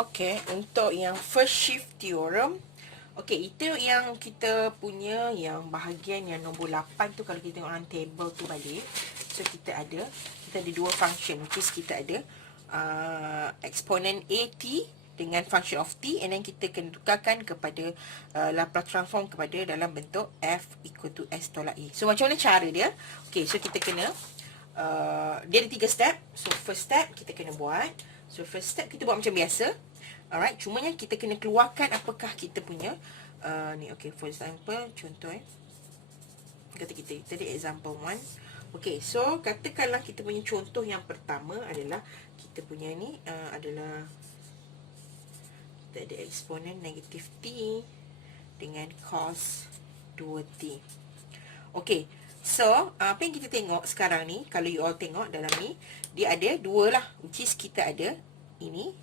Okey, untuk yang first shift theorem, okey, itu yang kita punya yang bahagian yang nombor 8 tu. Kalau kita tengok dalam table tu balik, so kita ada dua function, which is kita ada exponent AT dengan function of t, and then kita kena tukarkan kepada Laplace transform kepada dalam bentuk f equal to s tolak a. So macam mana cara dia? Okey, so kita kena dia ada 3 step. So first step kita kena buat. So first step kita buat macam biasa. Alright, cumanya kita kena keluarkan apakah kita punya ni. Okay, for example, contoh kata kita tadi example 1. Okay, so katakanlah kita punya contoh yang pertama adalah kita punya ni adalah kita ada eksponen negatif t dengan cos 2t. Okay, so apa yang kita tengok sekarang ni, kalau you all tengok dalam ni, dia ada dua lah, which is kita ada ini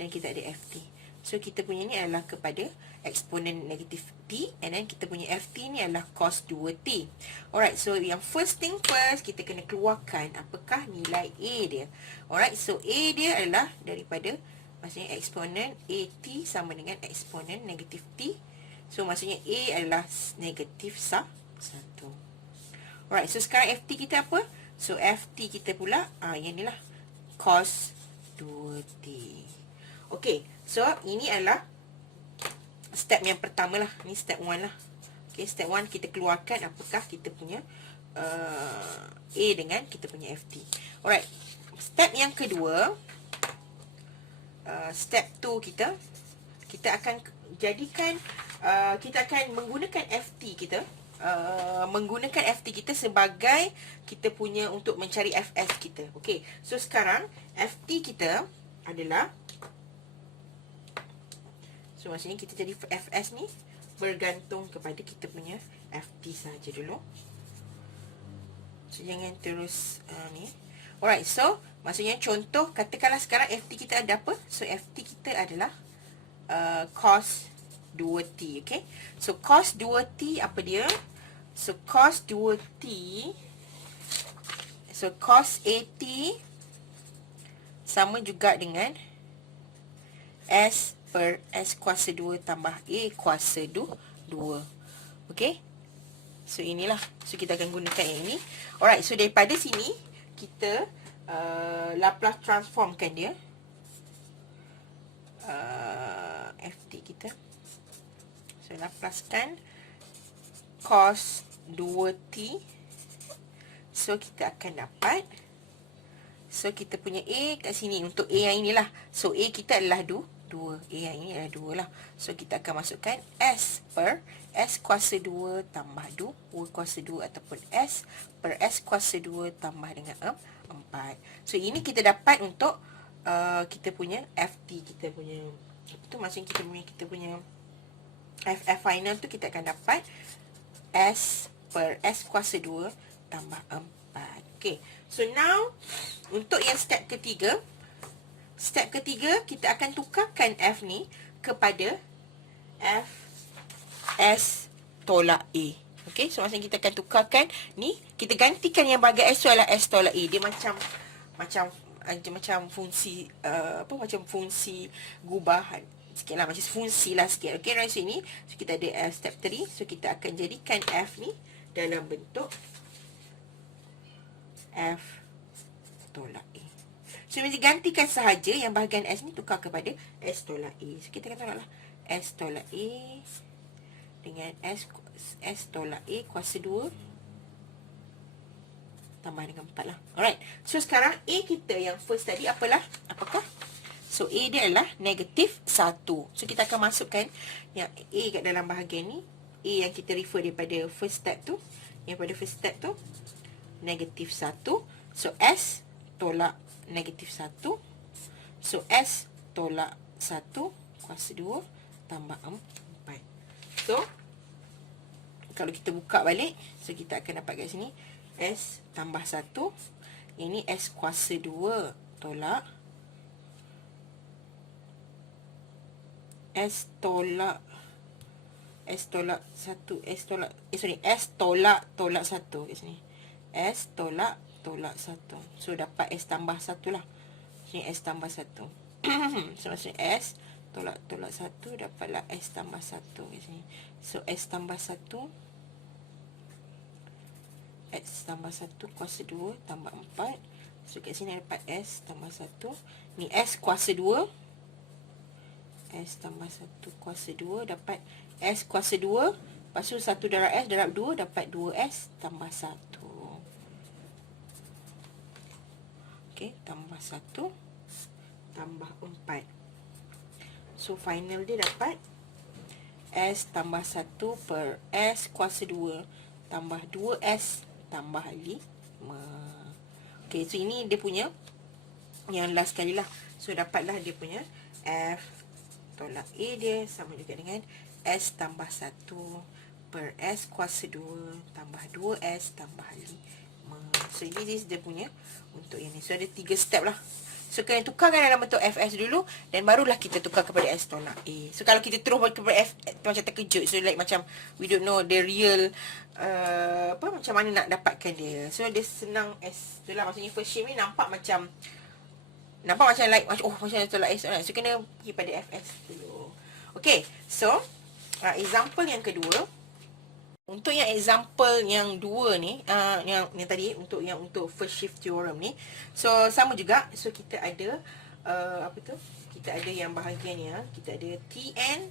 dan kita ada ft. So kita punya ni adalah kepada eksponen negatif t, and then kita punya ft ni adalah cos 2t. Alright, so yang first thing first, kita kena keluarkan apakah nilai a dia. Alright, so a dia adalah daripada, maksudnya eksponen at sama dengan eksponen negatif t. So maksudnya a adalah negatif 1. Alright, so sekarang ft kita apa? So ft kita pula yang ni lah, cos 2t. Okay, so ini adalah step yang pertama lah. Ni step 1 lah. Okay, step 1 kita keluarkan apakah kita punya a dengan kita punya ft. Alright, step yang kedua, step 2 kita akan jadikan kita akan menggunakan ft kita, menggunakan ft kita sebagai kita punya untuk mencari fs kita. Okay, so sekarang ft kita adalah, so maksudnya kita jadi fs ni bergantung kepada kita punya ft saja dulu. So jangan terus ni. Alright, so maksudnya contoh, katakanlah sekarang ft kita ada apa? So ft kita adalah cos 2t. Okay, so cos 2t apa dia? So cos 2t, so cos at sama juga dengan s per s kuasa 2 tambah a kuasa 2. Okay, so inilah, so kita akan gunakan yang ini. Alright, so daripada sini kita Laplace transformkan dia, ft kita. So Laplacekan cos 2t. So kita akan dapat, so kita punya a kat sini, untuk a yang inilah. So a kita adalah 2. A yang ini adalah 2 lah. So kita akan masukkan s per s kuasa 2 tambah 2 kuasa 2, ataupun s per s kuasa 2 tambah dengan 4. So ini kita dapat untuk kita punya ft, kita punya itu, maksudnya kita punya ff final tu kita akan dapat s per s kuasa 2 tambah 4. Okay, so now untuk yang step ketiga, kita akan tukarkan f ni kepada f s tolak a. Okay, so maksudnya kita akan tukarkan ni, kita gantikan yang bahagian s tu adalah s tolak a. Dia macam fungsi macam fungsi gubahan sikit lah, macam fungsi lah sikit. Okay, dari sini, so kita ada step 3. So kita akan jadikan f ni dalam bentuk f tolak a. So mesti gantikan sahaja yang bahagian s ni, tukar kepada s tolak a. So kita akan tolaklah s tolak a dengan s tolak a kuasa 2 tambah dengan 4 lah. Alright, so sekarang a kita yang first tadi apakah? So a dia adalah negatif 1. So kita akan masukkan yang a kat dalam bahagian ni, a yang kita refer daripada first step tu, negatif 1. So s tolak negatif 1. So s tolak 1 kuasa 2 tambah 4. So kalau kita buka balik, so kita akan dapat kat sini s tambah 1. Ini s kuasa 2 tolak s tolak 1, s tolak 1 kat sini. S tolak 1. So dapat S tambah 1 lah. Sini S tambah 1. So maksudnya S tolak 1 dapatlah S tambah 1 kat sini. So S tambah 1, X tambah 1 kuasa 2 tambah 4. So kat sini dapat S tambah 1. Ni S kuasa 2. S tambah 1 kuasa 2 dapat S kuasa 2. Lepas tu 1 darab S darab 2 dapat 2S tambah 1. Okey, tambah 1 tambah 4. So final dia dapat S tambah 1 per S kuasa 2 tambah 2S tambah 5. Okey, so ini dia punya yang last kali lah. So dapatlah dia punya F tolak A dia sama juga dengan S tambah 1 per S kuasa 2 tambah 2S tambah 5. So ini dia punya untuk ini. So ada 3 step lah. So kena tukarkan dalam bentuk FS dulu, dan barulah kita tukar kepada S tolak A. So kalau kita terus kepada F, macam terkejut. So like macam we don't know the real macam mana nak dapatkan dia. So dia senang S tu lah. Maksudnya first shape ni nampak macam like macam tolak S. So kena pergi pada FS dulu. Okay, so example yang kedua. Untuk yang example yang dua ni, yang tadi untuk first shift theorem ni, so sama juga. So kita ada kita ada yang bahagiannya, kita ada Tn,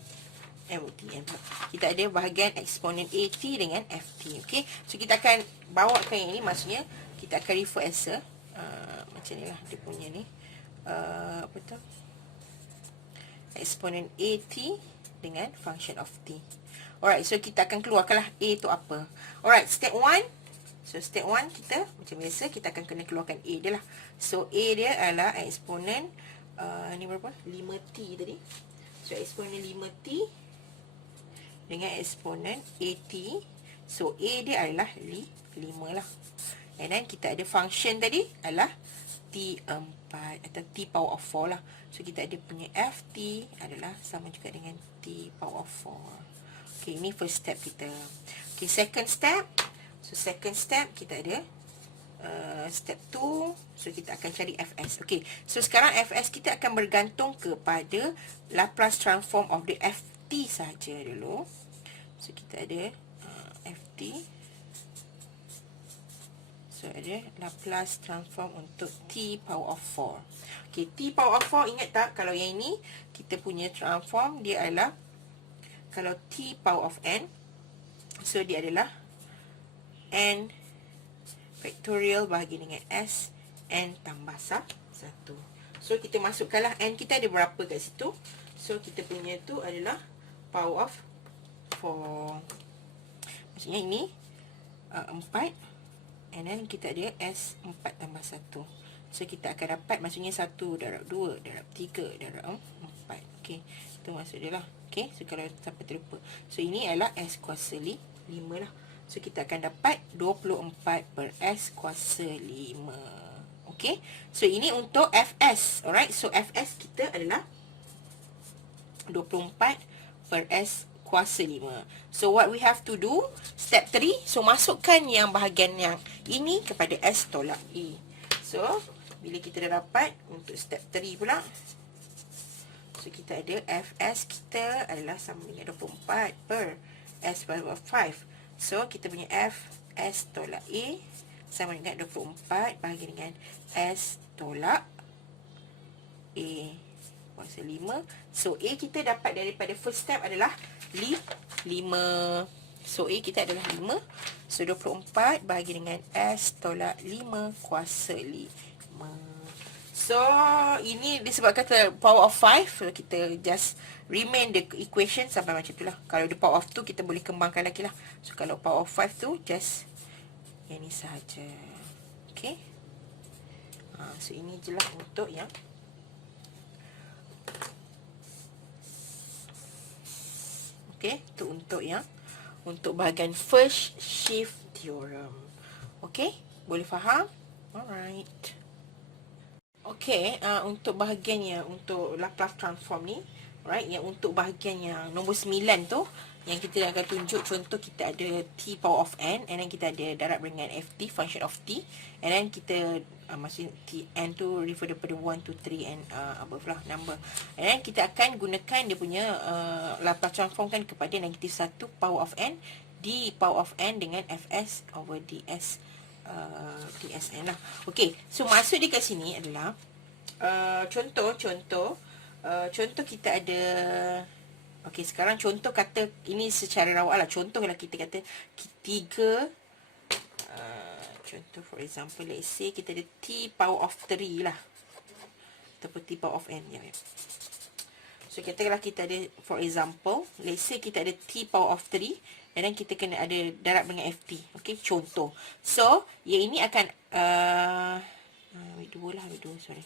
kita ada bahagian eksponen AT dengan FT. Okay, so kita akan bawakan yang ni, maksudnya kita akan refer as macam ni lah dia punya ni, eksponen AT dengan function of T. Alright, so kita akan keluarkanlah A tu apa. Alright, step 1. So step 1 kita macam biasa kita akan kena keluarkan A dia lah. So A dia adalah eksponen ni berapa? 5T tadi. So eksponen 5T dengan eksponen AT. So A dia adalah 5 lah. And then kita ada function tadi adalah T4 atau T power of 4 lah. So kita ada punya FT adalah sama juga dengan T power of 4. Okay, ini first step kita. Okay, second step. So second step kita ada step 2. So kita akan cari Fs. Okay, so sekarang Fs kita akan bergantung kepada Laplace transform of the Ft saja dulu. So kita ada Ft. So ada Laplace transform untuk T power of 4. Okay, T power of 4, ingat tak kalau yang ini kita punya transform dia adalah, kalau T power of n, so dia adalah n factorial bahagi dengan S n tambah 1. So kita masukkanlah n kita ada berapa kat situ. So kita punya tu adalah power of 4. Maksudnya ini 4. And then kita ada S 4 tambah 1. So kita akan dapat, maksudnya 1 darab 2 darab 3 darab 4. Okay, itu maksud dia lah. Okay, so kalau sampai terlupa, so ini adalah S kuasa 5 lah. So kita akan dapat 24 per S kuasa 5. Okay, so ini untuk Fs. Alright, so Fs kita adalah 24 per S kuasa 5. So what we have to do, step 3. So masukkan yang bahagian yang ini kepada S tolak E. So bila kita dah dapat untuk step 3 pula, so kita ada Fs kita adalah sama dengan 24 per S power 5. So kita punya Fs tolak A sama dengan 24 bahagi dengan S tolak A kuasa 5. So A kita dapat daripada first step adalah 5. So A kita adalah 5. So 24 bahagi dengan S tolak 5 kuasa 5. So ini disebabkan kata power of 5. So kita just remain the equation sampai macam tu lah. Kalau the power of 2 kita boleh kembangkan lagi lah. So kalau power of 5 tu just yang ni sahaja. Okay, so ini je lah untuk yang okay, tu untuk bahagian first shift theorem. Okay, boleh faham? Alright. Okay, untuk bahagiannya untuk Laplace transform ni, Right, yang untuk bahagian yang nombor 9 tu, yang kita akan tunjuk contoh, kita ada T power of N, and then kita ada darab dengan FT, function of T, and then kita maksud T, N tu refer daripada 1 to 3 and above lah number. And then kita akan gunakan dia punya Laplace transformkan kepada negatif 1 power of N D power of N dengan Fs over ds dsn lah. Okay, so maksud dia kat sini adalah contoh kita ada. Okey, sekarang contoh kata ini secara rawak lah. Contoh lah kita kata tiga. Contoh for example, let's say kita ada T power of 3 lah. Ataupun T power of N. Ya. So, katakanlah kita ada, for example, let's say kita ada T power of 3. And then kita kena ada darab dengan FT. Okey, contoh. So, yang ini akan dua, sorry.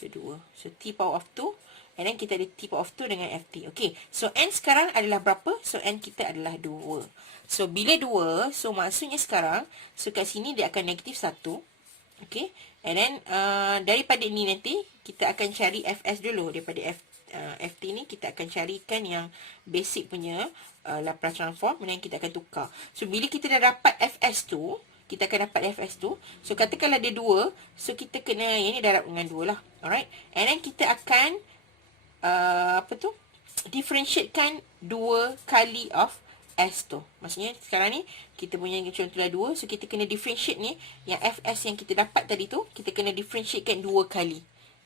So, 2. So, T power of 2. And then kita ada T power of 2 dengan FT. Okay. So, N sekarang adalah berapa? So, N kita adalah 2. So, bila 2, so maksudnya sekarang, so kat sini dia akan negatif 1. Okay. And then, daripada ini nanti, kita akan cari Fs dulu. Daripada FT ni, kita akan carikan yang basic punya Laplace transform. Kemudian kita akan tukar. So, bila kita dah dapat Fs tu, kita akan dapat Fs tu. So, katakanlah dia 2. So, kita kena, yang ni darab dengan 2 lah. Alright. And then, kita akan differentiatekan 2 kali of S tu. Maksudnya sekarang ni kita punya contoh dah 2. So kita kena differentiate ni, yang Fs yang kita dapat tadi tu, kita kena differentiatekan 2 kali.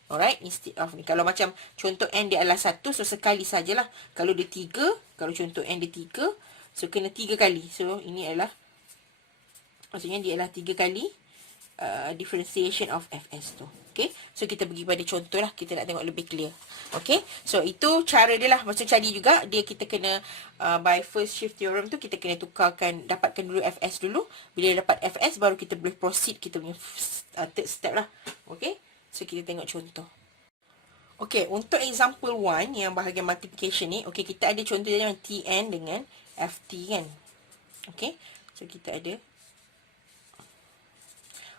Alright, instead of ni. Kalau macam contoh N dia adalah 1, so sekali sajalah. Kalau dia 3, kalau contoh N dia 3, so kena 3 kali. So ini adalah, maksudnya dia adalah 3 kali differentiation of Fs tu. Okay, so kita pergi pada contoh lah, kita nak tengok lebih clear. Okay, so itu cara dia lah. Macam tadi juga, dia kita kena by first shift theorem tu, kita kena tukarkan, dapatkan dulu Fs dulu. Bila dapat Fs, baru kita boleh proceed kita punya third step lah. Okay, so kita tengok contoh. Okay, untuk example 1 yang bahagian multiplication ni, okay, kita ada contoh dia dengan Tn dengan Ft kan. Okay, so kita ada.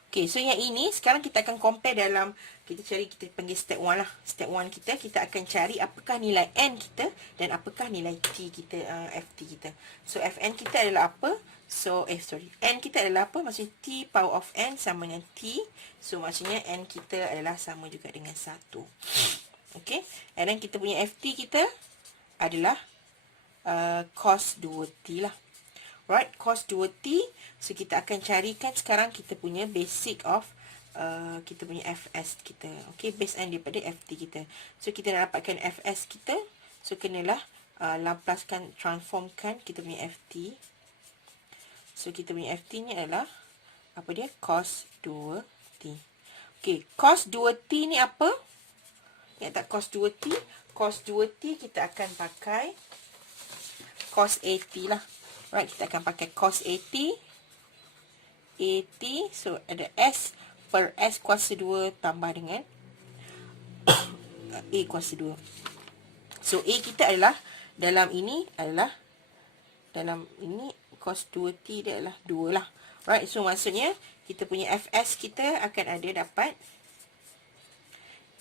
Okay, so yang ini sekarang kita akan compare dalam, kita panggil step 1 lah. Step 1 kita akan cari apakah nilai N kita dan apakah nilai T kita, Ft kita. So, Fn kita adalah apa? So, N kita adalah apa? Maksudnya T power of N sama dengan T. So, maksudnya N kita adalah sama juga dengan 1. Okay, and then kita punya Ft kita adalah cos 2T lah. Right, cos 2T. So, kita akan carikan sekarang kita punya basic of kita punya Fs kita. Okay, based on daripada Ft kita. So, kita nak dapatkan Fs kita. So, kenalah Laplacekan, transformkan kita punya Ft. So, kita punya Ft ni adalah, apa dia? Cos 2T. Okay, cos 2T ni apa? Ingat tak cos 2T? Cos 2T kita akan pakai cos AT lah. Right, kita akan pakai cos AT. So, ada S per S kuasa 2 tambah dengan A kuasa 2. So, A kita adalah, dalam ini cos 2T dia adalah 2 lah. Right, so maksudnya, kita punya Fs kita akan ada dapat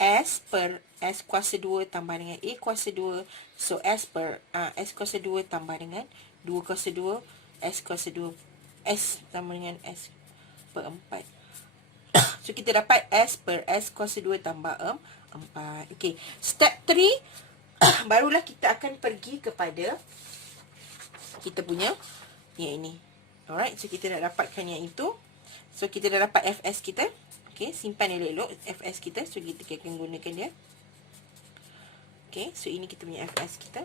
S per S kuasa 2 tambah dengan A kuasa 2. So, S per S kuasa 2 tambah dengan 2 kuasa 2, S kuasa 2, S sama dengan S per 4. So, kita dapat S per S kuasa 2 tambah 4. Okay, step 3, barulah kita akan pergi kepada kita punya yang ini. Alright, so kita nak dapatkan yang itu. So, kita dah dapat Fs kita. Okay, simpan elok-elok Fs kita. So, kita akan gunakan dia. Okay, so ini kita punya Fs kita.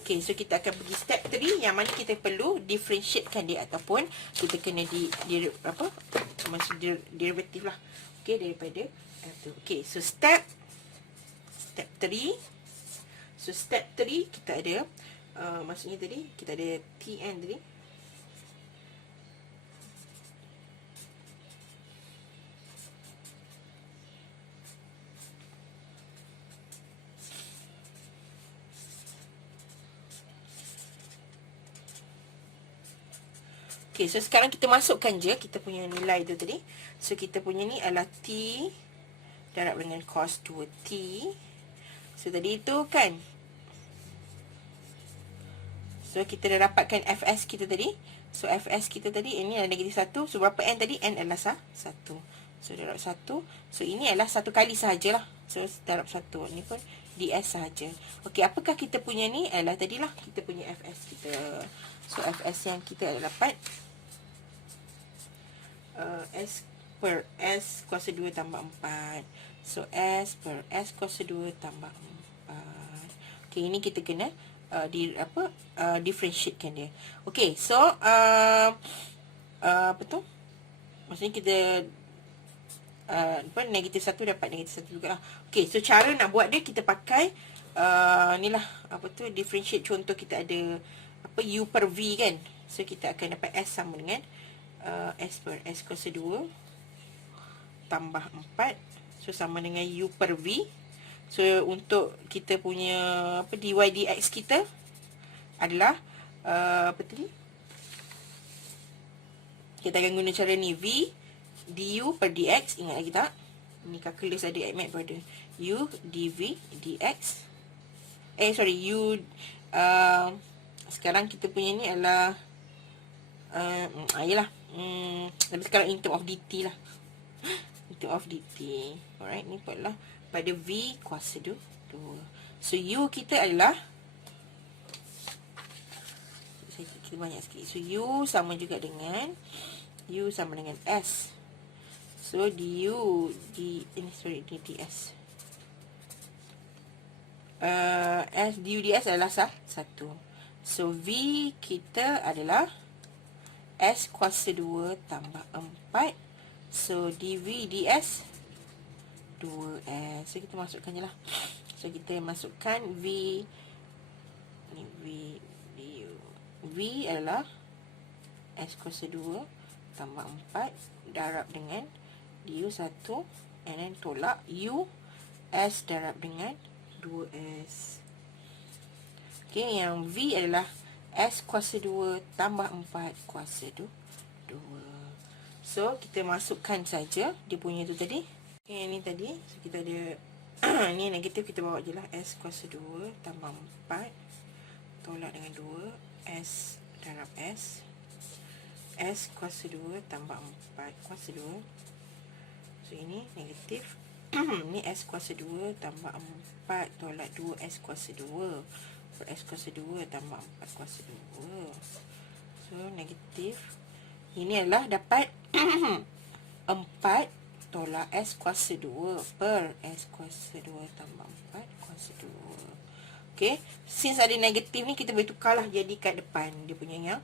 Okay, so kita akan pergi step 3 yang mana kita perlu differentiatekan dia ataupun kita kena derivatif lah. Okay, daripada F2. Okay, so step 3. So step 3 kita ada maksudnya tadi kita ada Tn tadi. Okay, so sekarang kita masukkan je kita punya nilai tu tadi. So, kita punya ni adalah T darab dengan cos 2T. So tadi itu kan, so kita dah dapatkan Fs kita tadi. So Fs kita tadi, ini adalah negatif 1. So berapa N tadi? N adalah 1. So darab 1. So ini adalah satu kali sahajalah. So darab 1. Ini pun ds sahaja. Okey, apakah kita punya ni? Adalah tadilah kita punya Fs kita. So Fs yang kita ada dapat S per S kuasa 2 tambah 4. So S per S kuasa 2 tambah 4. Okey, ini kita kena differentiatekan dia. Okey, so apa tu? Maksudnya kita negatif 1 dapat negatif 1 juga lah. Okey, so cara nak buat dia kita pakai ni lah, apa tu, differentiate. Contoh kita ada U per V kan. So kita akan dapat S sama dengan S per S kuasa 2 tambah 4. So sama dengan U per V. So untuk kita punya dy dx kita adalah apa tadi? Kita akan guna cara ni, V du per dx. Ingat lagi tak? Ni calculus ada mat pada U dv dx. U sekarang kita punya ni adalah yelah, tapi sekarang in term of dt lah. In term of dt. Alright, ni pun lah pada V kuasa 2. So U kita adalah, saya kira banyak sikit. So U sama juga dengan S. So du ds. S du ds adalah 1. So V kita adalah S kuasa 2 tambah 4. So dv ds 2S. So kita masukkan je lah. So kita masukkan V ni, V du. V adalah S kuasa 2 tambah 4 darab dengan du 1, and then tolak U S darab dengan 2S. Okay, yang V adalah S kuasa 2 tambah 4 kuasa 2. So kita masukkan saja dia punya tu tadi. Okay, yang ni tadi. So kita ada ni negatif, kita bawa je lah. S kuasa 2 tambah 4 tolak dengan 2 S darab S. S kuasa 2 tambah 4 kuasa 2. So ini negatif. Ni S kuasa 2 tambah 4 tolak 2S kuasa 2 per S kuasa 2 tambah 4 kuasa 2. So negatif. Ini adalah dapat 4 tolak S kuasa 2 per S kuasa 2 tambah 4 kuasa 2. Okay, since ada negatif ni, kita boleh tukarlah jadi kat depan dia punya yang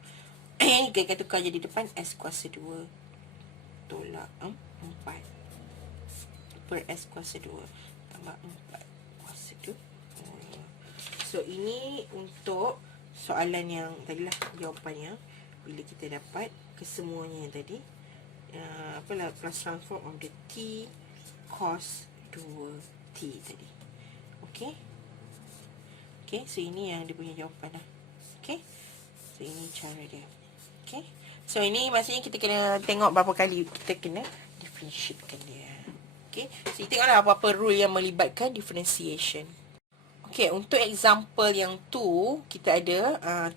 ni kita akan tukar jadi depan S kuasa 2 tolak 4 per S kuasa 2 tambah 4 kuasa 2. So ini untuk soalan yang tadilah jawapannya bila kita dapat kesemuanya yang tadi, apalah, plus transform of the T cos 2T tadi. Okay. Okay, so ini yang dia punya jawapan lah. Okay, so ini cara dia. Okay, so ini maksudnya kita kena tengok berapa kali kita kena differentiatekan dia. Okay, so kita tengoklah apa-apa rule yang melibatkan differentiation. Okay, untuk example yang 2, kita ada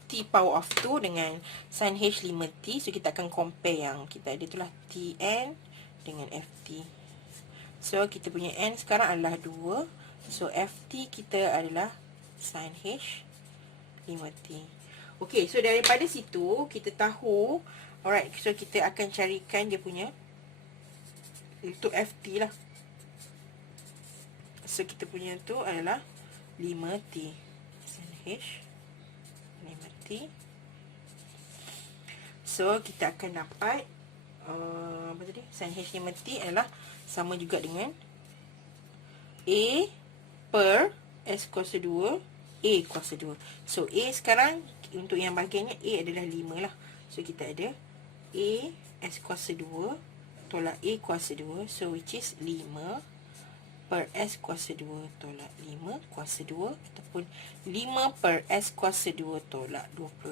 T power of 2 dengan sin H 5T. So kita akan compare yang kita ada itulah Tn dengan Ft. So kita punya N sekarang adalah 2. So Ft kita adalah sin H 5T. Okay, so daripada situ kita tahu. Alright, so kita akan carikan dia punya untuk Ft lah. So kita punya tu adalah 5T sin H 5T. So kita akan dapat apa tadi? Sin H 5T adalah sama juga dengan A per S kuasa 2 A kuasa 2. So A sekarang untuk yang bahagiannya A adalah 5 lah. So kita ada A S kuasa 2 tolak A kuasa 2. So which is 5 per S kuasa 2 tolak 5 kuasa 2, ataupun 5 per S kuasa 2 tolak 25.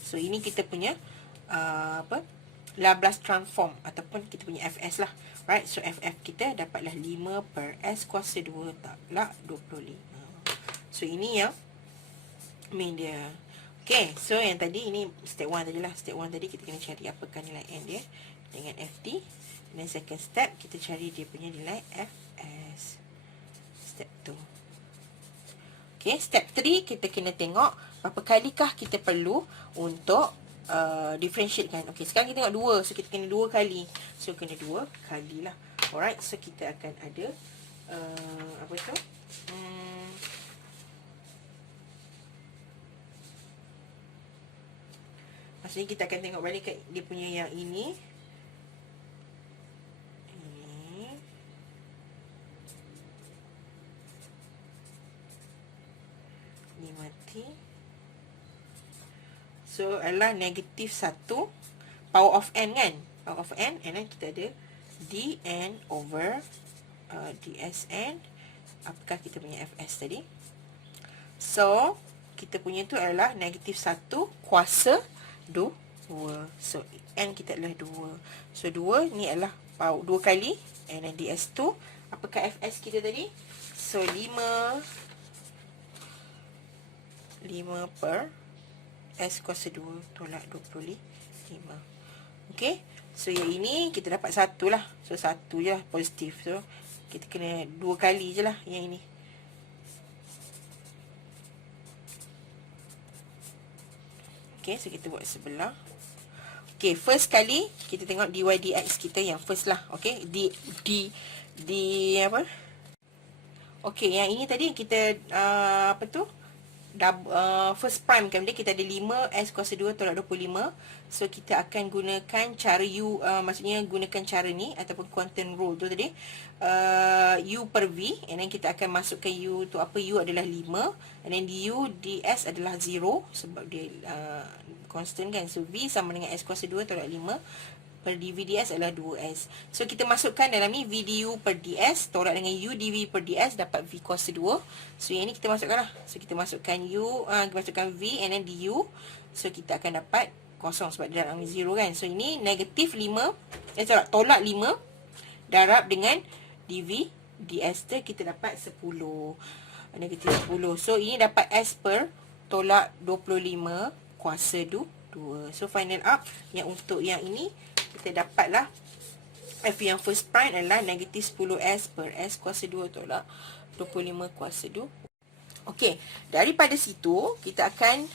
So ini kita punya apa? Laplace transform ataupun kita punya Fs lah. Right, so Ff kita dapatlah 5 per S kuasa 2 tolak 25. So ini yang main dia. Okay, so yang tadi ini step 1 tadi lah. Step 1 tadi kita kena cari apakah nilai N dia dengan Ft. Dan second step kita cari dia punya nilai Fs. Step 2. Okay, step 3 kita kena tengok berapa kalikah kita perlu untuk differentiate kan. Okay, sekarang kita tengok 2. So kita kena 2 kali. So kena 2 kali lah. Alright, so kita akan ada apa tu? Maksudnya kita akan tengok balik kat dia punya yang ini. Ini mati. So adalah negatif 1 power of n kan. Power of n, and then kita ada dn over dsn. Apakah kita punya fs tadi? So kita punya tu adalah negatif 1 kuasa 2. So n kita adalah 2. So 2 ni adalah 2 kali, and then ds2. Apakah fs kita tadi? So 5 per S kuasa 2 tolak 25. Okay, so yang ini kita dapat 1 lah. So 1 je lah positif. So kita kena 2 kali je lah yang ini. Okay, so kita buat sebelah. Okay, first kali kita tengok dy dx kita yang first lah. Okay, di apa? Okay, yang ini tadi kita apa tu? First prime kan dia, kita ada 5 S kuasa 2 tolak 25. So kita akan gunakan cara U, maksudnya gunakan cara ni ataupun quantum rule tu tadi, U per V, and then kita akan masukkan U tu apa, U adalah 5, and then du ds adalah 0 sebab dia constant kan. So V sama dengan S kuasa 2 tolak 5 per dv ds adalah 2s. So kita masukkan dalam ni v du per ds tolak dengan u dv per ds dapat v kuasa 2. So yang ni kita masukkan lah. So kita masukkan u, kita masukkan v and then du. So kita akan dapat kosong sebab dia dalam ni 0 kan. So ini negatif 5, tolak 5 darab dengan dv ds tu kita dapat 10. Negatif 10. So ini dapat s per tolak 25 kuasa 2. So final up yang untuk yang ini kita dapatlah f yang first prime adalah negatif 10s per s kuasa 2 tolak 25 kuasa 2. Okey, daripada situ kita akan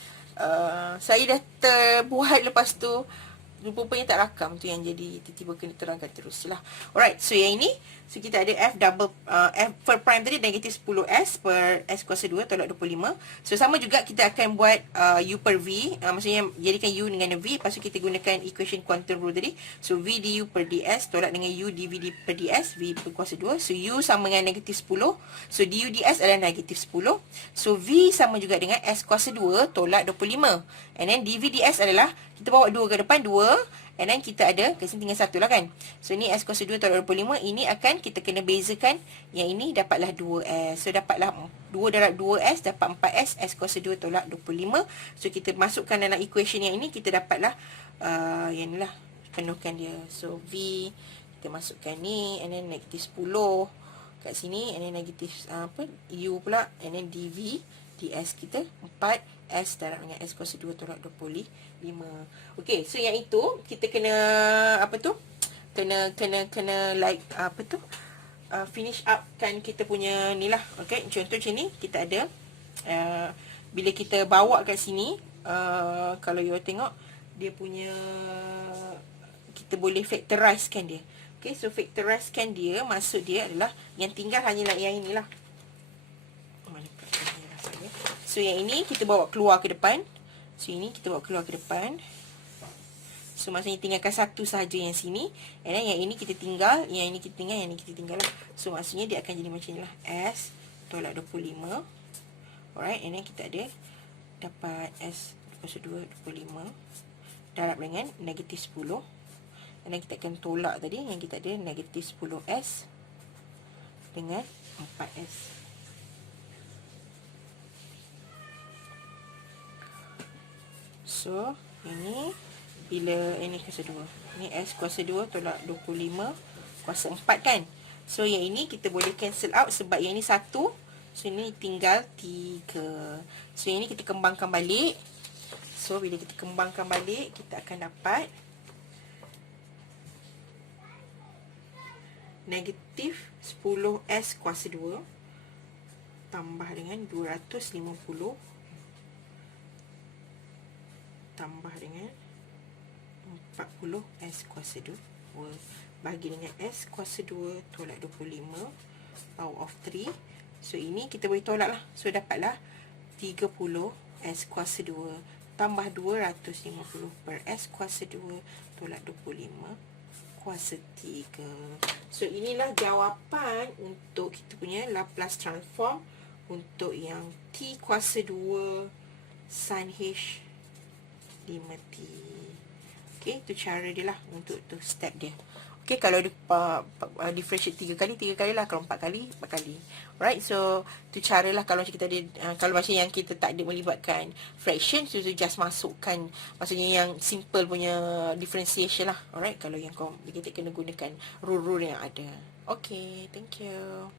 saya dah terbuat lepas tu, rupanya tak rakam tu yang jadi tiba-tiba kena terangkan terus lah. Alright, so yang ini, so kita ada f per prime tadi negatif 10s per s kuasa 2 tolak 25. So sama juga kita akan buat u per v, maksudnya jadikan u dengan v, lepas tu kita gunakan equation quantum rule tadi. So v du per ds tolak dengan u dv per ds, v per kuasa 2. So u sama dengan negatif 10. So du ds adalah negatif 10. So v sama juga dengan s kuasa 2 tolak 25. And then dv ds adalah, kita bawa 2 ke depan, 2. And then kita ada, kat sini tinggal 1 lah kan. So ni S kuasa 2 tolak 25. Ini akan kita kena bezakan. Yang ini dapatlah 2S. So dapatlah 2 darab 2S dapat 4S. S kuasa 2 tolak 25. So kita masukkan dalam equation yang ini. Kita dapatlah yang ni lah, penuhkan dia. So V kita masukkan ni. And then negatif 10 kat sini. And then negatif U pula. And then dV ds kita 4S darab dengan S kuasa 2 tolak 25. Okey, so yang itu kita kena apa tu? Kena like apa tu? Finish up kan kita punya ni lah. Okey, contoh macam ni kita ada bila kita bawa kat sini, kalau you tengok dia punya, kita boleh factorize kan dia. Okey, so factorize kan dia, maksud dia adalah yang tinggal hanyalah yang inilah. So yang ini kita bawa keluar ke depan. So ini kita bawa keluar ke depan. So maksudnya tinggalkan satu sahaja yang sini. And then yang ini kita tinggal, yang ini kita tinggal, yang ini kita tinggal lah. So maksudnya dia akan jadi macam ni lah. S tolak 25. Alright, and then kita ada dapat S kuasa 2 25 darab dengan negatif 10. And then kita akan tolak tadi yang kita ada negatif 10S dengan 4S. So, ini Bila ini kuasa 2. Ni S kuasa 2 tolak 25 kuasa 4 kan. So yang ini kita boleh cancel out sebab yang ini 1. So ini tinggal 3. So yang ini kita kembangkan balik. So bila kita kembangkan balik, kita akan dapat negatif 10S kuasa 2 tambah dengan 250 tambah dengan 40S kuasa 2 bagi dengan S kuasa 2 tolak 25 power of 3. So ini kita boleh tolak lah. So dapatlah 30S kuasa 2 tambah 250 per S kuasa 2 tolak 25 kuasa 3. So inilah jawapan untuk kita punya Laplace transform untuk yang T kuasa 2 sin H 5T. Okay, tu cara dia lah untuk tu step dia. Okay, kalau dia differentiate 3 kali lah. Kalau 4 kali, 4 kali. Alright, so tu cara lah kalau kita ada, kalau macam yang kita tak ada melibatkan fraction, so just masukkan, maksudnya yang simple punya differentiation lah. Alright, kalau yang kita kena gunakan rule-rule yang ada. Okay, thank you.